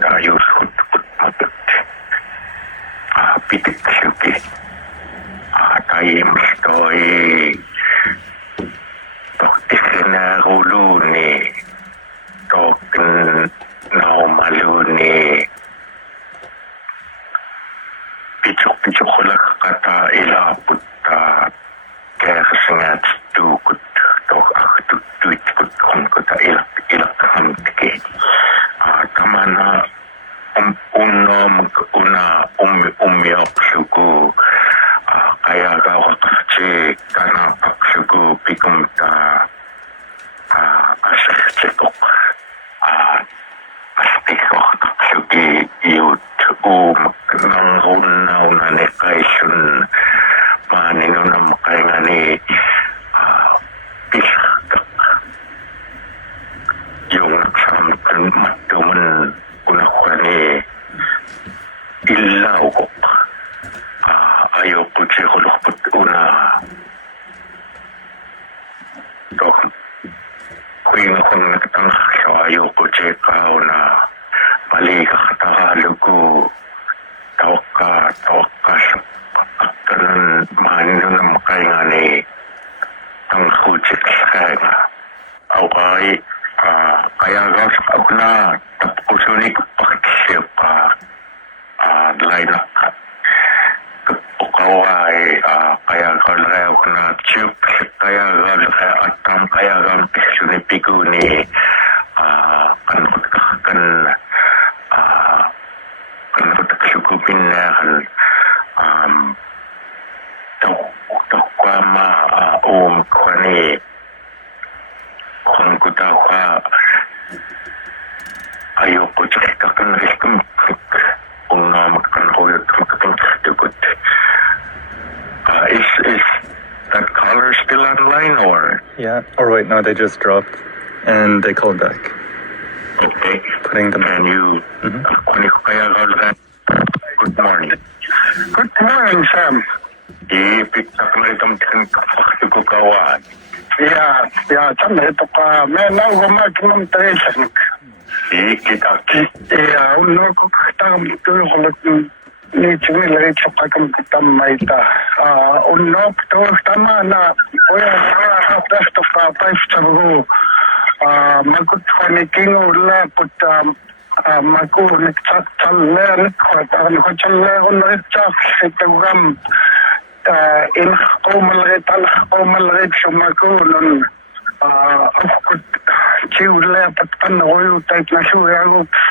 ayos matat pitik syuki kayim stoy taktisna hulu ni token na malu ni pichok lang kata ilaput kaya kasangat tukut tok tuit kut kung kuta ilak hamtike kamana umiyok suku kaya gawa kasi kana paksuku pikumta asaksekok astikok suki yut nanghunaw na ni kaisun manino na makaya ni pisakak yung naksampan matuman kunakwa ni ilaw ko ayaw ko siya kulukpot una to kung nagtangak siya ayaw ko siya kao na mali kakatahalo ko tawak ka sa pagkanan manino na makaya ni ang hujit sa nga okay kaya gas ako na tapos ulit pakisip line up ukaw ay kaya kalaya ko na chip kaya atam kaya pisyo ni pigo ni kanukutakasyukupin na kwa ma kwa ni kung kutawa ayoko tsaka kan riskum kung magkanakuyot magkapangkatugot is that caller still online or yeah or wait no they just dropped and they called back okay putting them can you kung kaya good morning Sam ipit na kamaritang kapakatukukawan 참 내가 맨날 그만 좀 때리잖아. kita 오늘 그 그다음 그 니 지금 내가 조금 그다음 마이다. 오늘 또 담아나 뭐야 앞에서 파이프하고 마쿠트하니킹 올라 붙다 마쿠 닉차찰레 닉차찰레 오늘 짝색감 in komalret sumakulon ako chiwle patan oyo type na suya